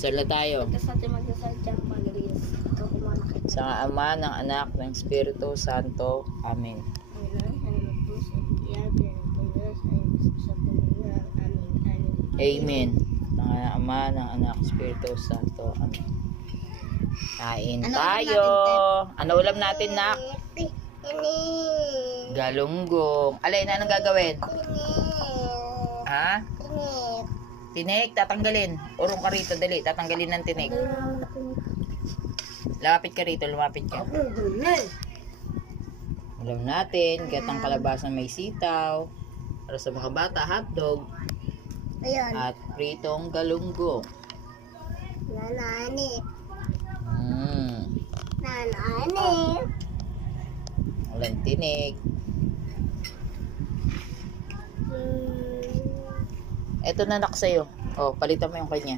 Sala tayo. Magkasati magsasadyang pag-release. Ikaw kumanakit. Sa Ama, ng Anak, ng Espiritu Santo. Amen. Amen. Ng Ama, ng Anak, Espiritu Santo. Amen. Kain Ano ulam tayo. natin, Ano ulam natin, nak? Galunggong. Alay, na anong gagawin? Ha? Tinik, tatanggalin. Urong ka rito, dali. Tatanggalin ng tinik. Lapit ka rito, lumapit ka. Ulam natin, gatang kalabasa may sitaw. Para sa mga bata, hotdog. Ayan. At pritong galunggong. Nanani. Mm. Nanani. Walang tinik. Eto na nak sa'yo. Oh, palitan mo yung kanya.